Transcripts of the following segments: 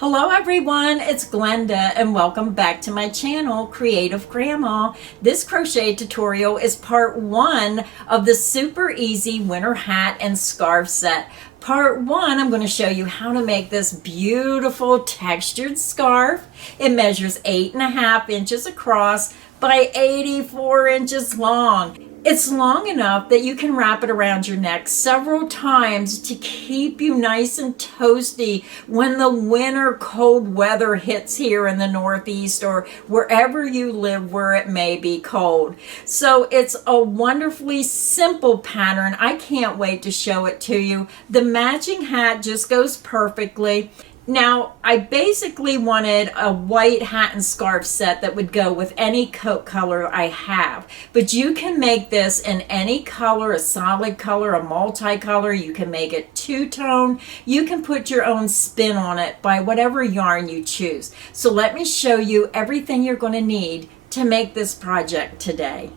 Hello everyone, it's Glenda and welcome back to my channel, Creative Grandma. This crochet tutorial is part 1 of the super easy winter hat and scarf set. Part 1, I'm going to show you how to make this beautiful textured scarf. It measures 8.5 inches across by 84 inches long. It's long enough that you can wrap it around your neck several times to keep you nice and toasty when the winter cold weather hits here in the Northeast or wherever you live where it may be cold. So it's a wonderfully simple pattern. I can't wait to show it to you. The matching hat just goes perfectly. Now, I basically wanted a white hat and scarf set that would go with any coat color I have. But you can make this in any color, a solid color, a multicolor. You can make it two-tone. You can put your own spin on it by whatever yarn you choose. So let me show you everything you're going to need to make this project today.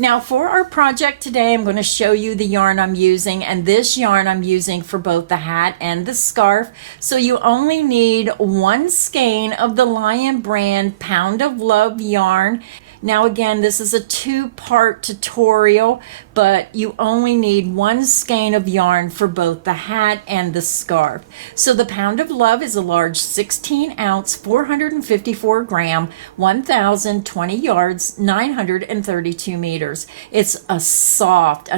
Now for our project today, I'm going to show you the yarn I'm using, and this yarn I'm using for both the hat and the scarf. So you only need 1 skein of the Lion brand Pound of Love yarn. Now again, this is a 2-part tutorial, but you only need 1 skein of yarn for both the hat and the scarf. So the Pound of Love is a large 16 ounce, 454 gram, 1,020 yards, 932 meters. It's a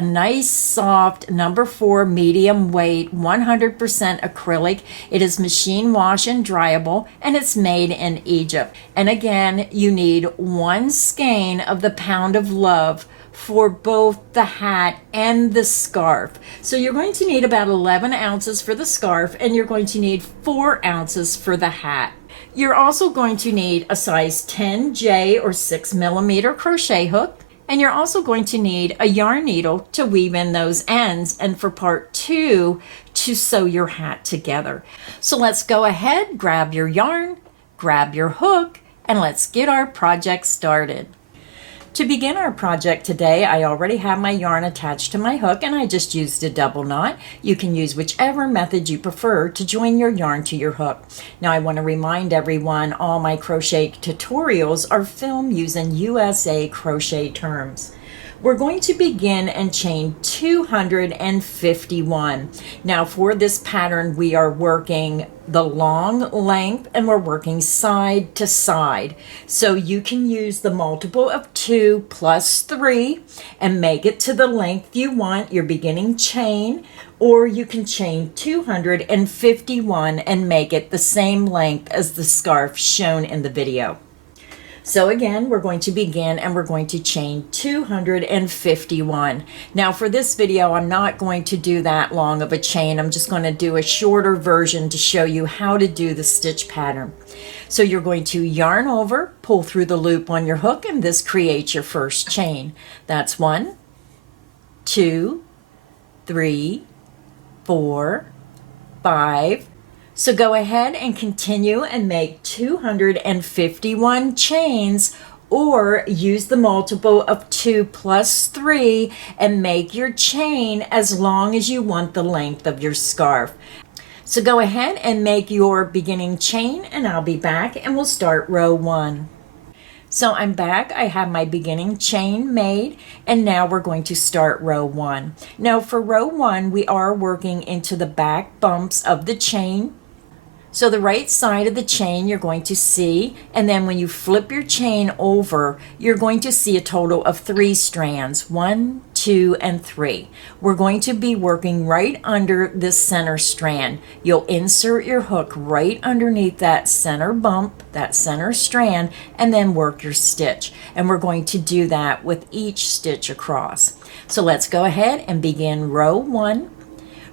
nice soft number 4 medium weight, 100% acrylic. It is machine wash and dryable, and it's made in Egypt. And again, you need 1 skein of the Pound of Love for both the hat and the scarf. So you're going to need about 11 ounces for the scarf, and you're going to need 4 ounces for the hat. You're also going to need a size 10J or 6mm crochet hook, and you're also going to need a yarn needle to weave in those ends, and for part 2 to sew your hat together. So let's go ahead, grab your yarn, grab your hook, and let's get our project started. To begin our project today, I already have my yarn attached to my hook, and I just used a double knot. You can use whichever method you prefer to join your yarn to your hook. Now I want to remind everyone all my crochet tutorials are filmed using USA crochet terms. We're going to begin and chain 251. Now for this pattern, we are working the long length and we're working side to side. So you can use the multiple of 2 plus 3 and make it to the length you want, your beginning chain, or you can chain 251 and make it the same length as the scarf shown in the video. So again, we're going to begin and we're going to chain 251. Now for this video, I'm not going to do that long of a chain. I'm just going to do a shorter version to show you how to do the stitch pattern. So you're going to yarn over, pull through the loop on your hook, and this creates your first chain. That's 1, 2, 3, 4, 5. So go ahead and continue and make 251 chains, or use the multiple of 2 plus 3 and make your chain as long as you want the length of your scarf. So go ahead and make your beginning chain, and I'll be back and we'll start row 1. So I'm back, I have my beginning chain made, and now we're going to start row 1. Now for row 1, we are working into the back bumps of the chain. So the right side of the chain you're going to see, and then when you flip your chain over, you're going to see a total of 3 strands, 1, 2, and 3. We're going to be working right under this center strand. You'll insert your hook right underneath that center bump, that center strand, and then work your stitch. And we're going to do that with each stitch across. So let's go ahead and begin row 1.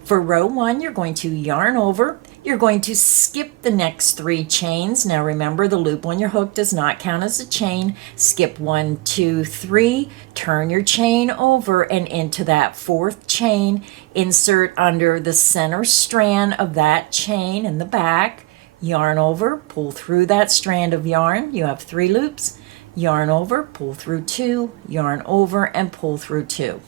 For row 1, you're going to yarn over. You're going to skip the next 3 chains. Now remember, the loop on your hook does not count as a chain. Skip 1, 2, 3, turn your chain over and into that 4th chain. Insert under the center strand of that chain in the back. Yarn over, pull through that strand of yarn. You have 3 loops. Yarn over, pull through 2, yarn over, and pull through 2.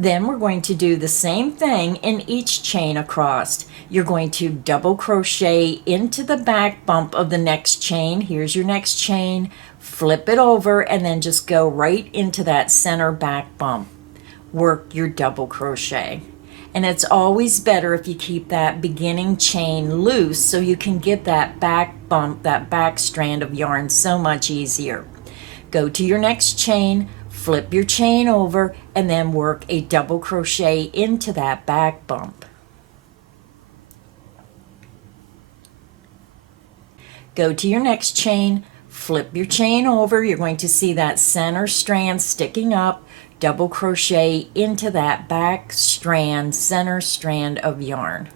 Then we're going to do the same thing in each chain across. You're going to double crochet into the back bump of the next chain. Here's your next chain. Flip it over and then just go right into that center back bump. Work your double crochet. And it's always better if you keep that beginning chain loose so you can get that back bump, that back strand of yarn so much easier. Go to your next chain, flip your chain over, and then work a double crochet into that back bump. Go to your next chain, flip your chain over. You're going to see that center strand sticking up. Double crochet into that back strand, center strand of yarn.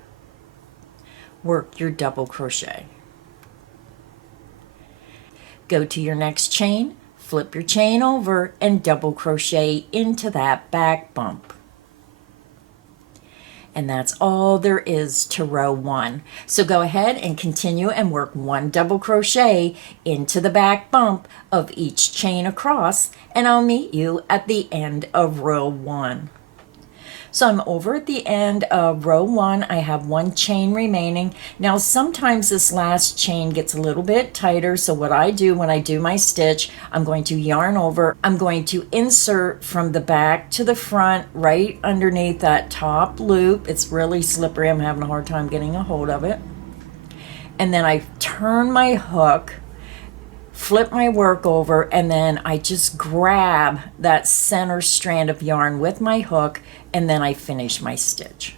Work your double crochet. Go to your next chain, flip your chain over, and double crochet into that back bump. And that's all there is to row 1. So go ahead and continue and work 1 double crochet into the back bump of each chain across, and I'll meet you at the end of row 1. So I'm over at the end of row 1. I have 1 chain remaining. Now sometimes this last chain gets a little bit tighter, so what I do when I do my stitch, I'm going to yarn over. I'm going to insert from the back to the front right underneath that top loop. It's really slippery. I'm having a hard time getting a hold of it. And then I turn my hook, flip my work over, and then I just grab that center strand of yarn with my hook, and then I finish my stitch.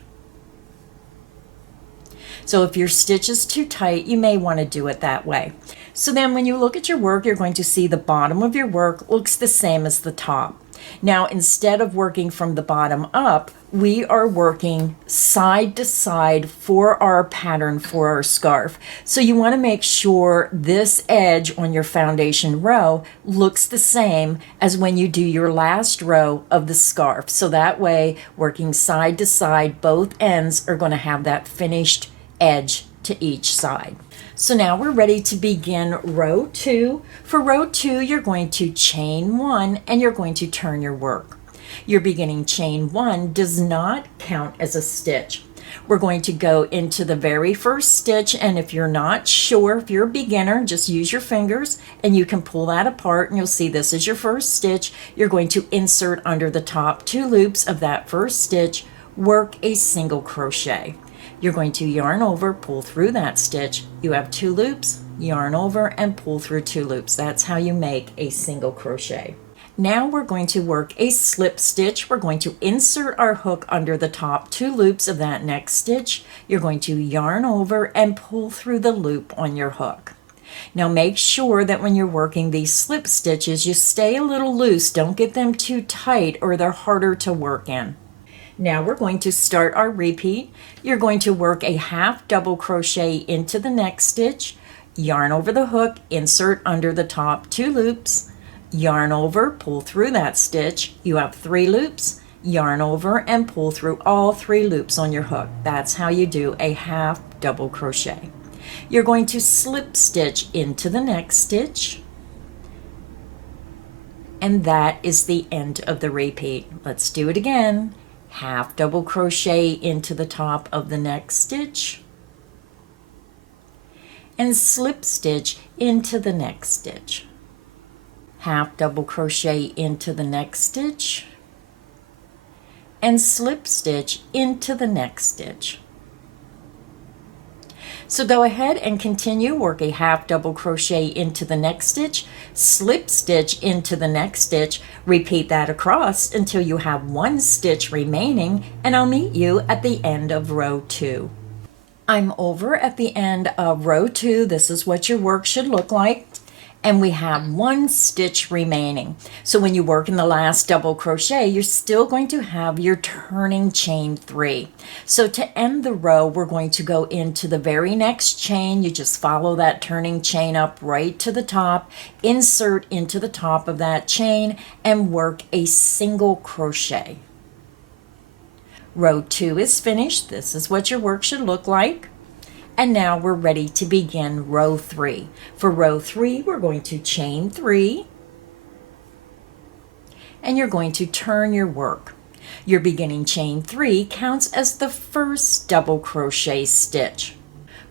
So if your stitch is too tight, you may want to do it that way. So then when you look at your work, you're going to see the bottom of your work looks the same as the top. Now, instead of working from the bottom up, we are working side to side for our pattern for our scarf. So you want to make sure this edge on your foundation row looks the same as when you do your last row of the scarf. So that way, working side to side, both ends are going to have that finished edge to each side. So now we're ready to begin row 2. For row 2, you're going to chain 1 and you're going to turn your work. Your beginning chain 1 does not count as a stitch. We're going to go into the very first stitch, and if you're not sure, if you're a beginner, just use your fingers and you can pull that apart and you'll see this is your first stitch. You're going to insert under the top 2 loops of that first stitch, work a single crochet. You're going to yarn over, pull through that stitch. You have 2 loops, yarn over, and pull through 2 loops. That's how you make a single crochet. Now we're going to work a slip stitch. We're going to insert our hook under the top 2 loops of that next stitch. You're going to yarn over and pull through the loop on your hook. Now make sure that when you're working these slip stitches, you stay a little loose. Don't get them too tight or they're harder to work in. Now we're going to start our repeat. You're going to work a half double crochet into the next stitch, yarn over the hook, insert under the top 2 loops, yarn over, pull through that stitch. You have 3 loops, yarn over and pull through all 3 loops on your hook. That's how you do a half double crochet. You're going to slip stitch into the next stitch, and that is the end of the repeat. Let's do it again. Half double crochet into the top of the next stitch and slip stitch into the next stitch. Half double crochet into the next stitch and slip stitch into the next stitch. So go ahead and continue, work a half double crochet into the next stitch, slip stitch into the next stitch, repeat that across until you have 1 stitch remaining, and I'll meet you at the end of row 2. I'm over at the end of row 2. This is what your work should look like. And we have 1 stitch remaining. So when you work in the last double crochet, you're still going to have your turning chain 3. So to end the row, we're going to go into the very next chain. You just follow that turning chain up right to the top, insert into the top of that chain, and work a single crochet. Row 2 is finished. This is what your work should look like. And now we're ready to begin row 3. For row 3, we're going to chain 3, and you're going to turn your work. Your beginning chain 3 counts as the first double crochet stitch.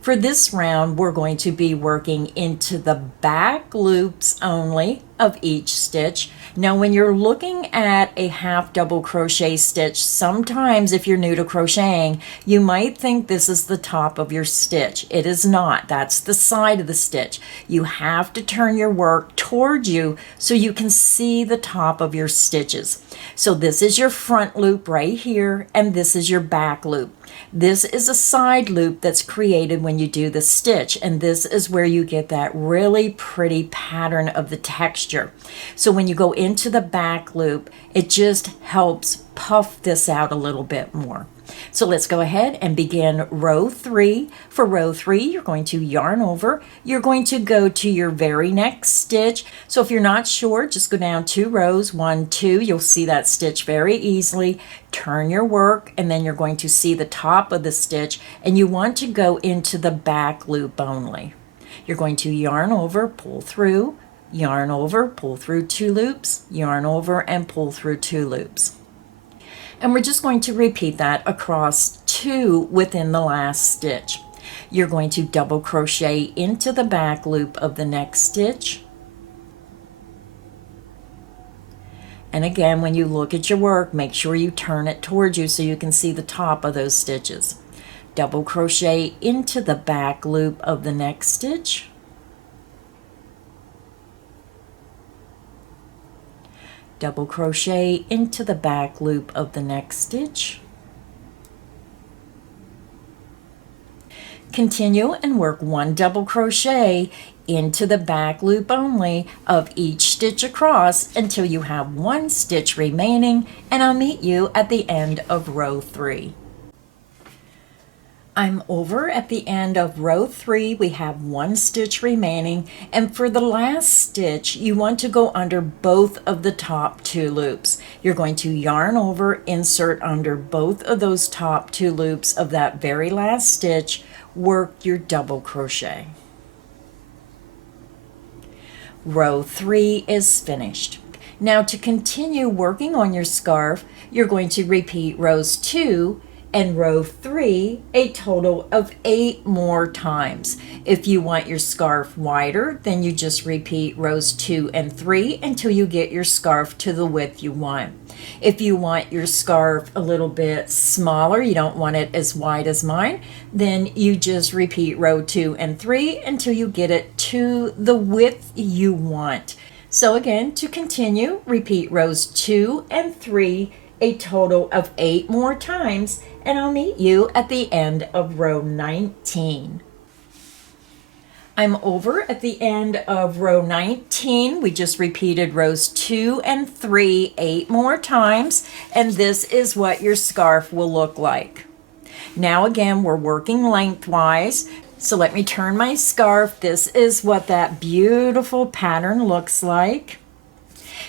For this round, we're going to be working into the back loops only of each stitch. Now, when you're looking at a half double crochet stitch, sometimes if you're new to crocheting, you might think this is the top of your stitch. It is not. That's the side of the stitch. You have to turn your work towards you so you can see the top of your stitches. So this is your front loop right here, and this is your back loop. This is a side loop that's created when you do the stitch, and this is where you get that really pretty pattern of the texture. So when you go into the back loop, it just helps puff this out a little bit more. So let's go ahead and begin row 3. For row 3, you're going to yarn over. You're going to go to your very next stitch. So if you're not sure, just go down 2 rows, 1, 2. You'll see that stitch very easily. Turn your work, and then you're going to see the top of the stitch, and you want to go into the back loop only. You're going to yarn over, pull through, yarn over, pull through 2 loops, yarn over, and pull through 2 loops. And we're just going to repeat that across 2 within the last stitch. You're going to double crochet into the back loop of the next stitch. And again, when you look at your work, make sure you turn it towards you so you can see the top of those stitches. Double crochet into the back loop of the next stitch. Double crochet into the back loop of the next stitch. Continue and work 1 double crochet into the back loop only of each stitch across until you have 1 stitch remaining, and I'll meet you at the end of row 3. I'm over at the end of row 3. We have 1 stitch remaining, and for the last stitch you want to go under both of the top 2 loops. You're going to yarn over, insert under both of those top 2 loops of that very last stitch, work your double crochet. Row 3 is finished. Now to continue working on your scarf, you're going to repeat rows 2 and row 3 a total of 8 more times. If you want your scarf wider, then you just repeat rows 2 and 3 until you get your scarf to the width you want. If you want your scarf a little bit smaller, you don't want it as wide as mine, then you just repeat row 2 and 3 until you get it to the width you want. So again, to continue, repeat rows 2 and 3 a total of 8 more times, and I'll meet you at the end of row 19. I'm over at the end of row 19. We just repeated rows 2 and 3 8 more times, and this is what your scarf will look like. Now again, we're working lengthwise. So let me turn my scarf. This is what that beautiful pattern looks like.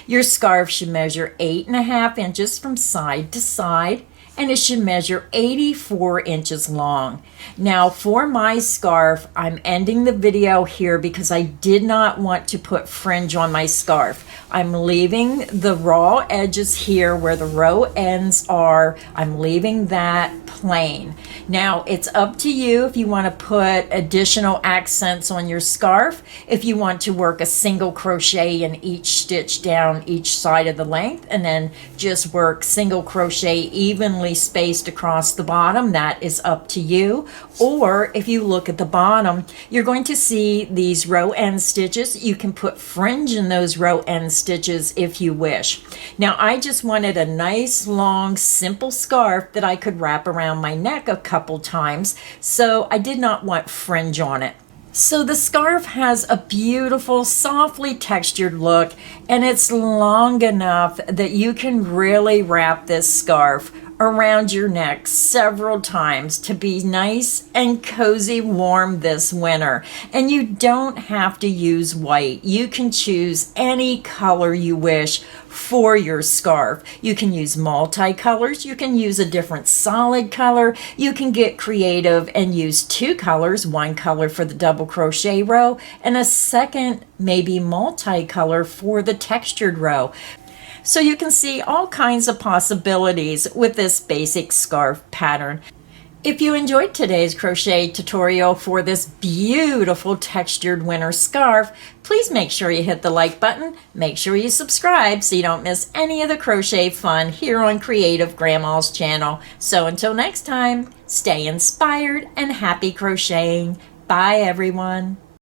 Your scarf should measure 8.5 inches from side to side, and it should measure 84 inches long. Now for my scarf, I'm ending the video here because I did not want to put fringe on my scarf. I'm leaving the raw edges here where the row ends are. I'm leaving that plain. Now it's up to you if you want to put additional accents on your scarf, if you want to work a single crochet in each stitch down each side of the length, and then just work single crochet evenly spaced across the bottom. That is up to you. Or if you look at the bottom, you're going to see these row end stitches. You can put fringe in those row end stitches if you wish. Now I just wanted a nice long simple scarf that I could wrap around my neck a couple times, so I did not want fringe on it. So the scarf has a beautiful, softly textured look, and it's long enough that you can really wrap this scarf around your neck several times to be nice and cozy warm this winter. And you don't have to use white. You can choose any color you wish for your scarf. You can use multicolors. You can use a different solid color. You can get creative and use 2 colors, 1 color for the double crochet row and a second maybe multicolor for the textured row. so you can see all kinds of possibilities with this basic scarf pattern. If you enjoyed today's crochet tutorial for this beautiful textured winter scarf, please make sure you hit the like button. Make sure you subscribe so you don't miss any of the crochet fun here on Creative Grandma's channel. So until next time, stay inspired and happy crocheting. Bye everyone.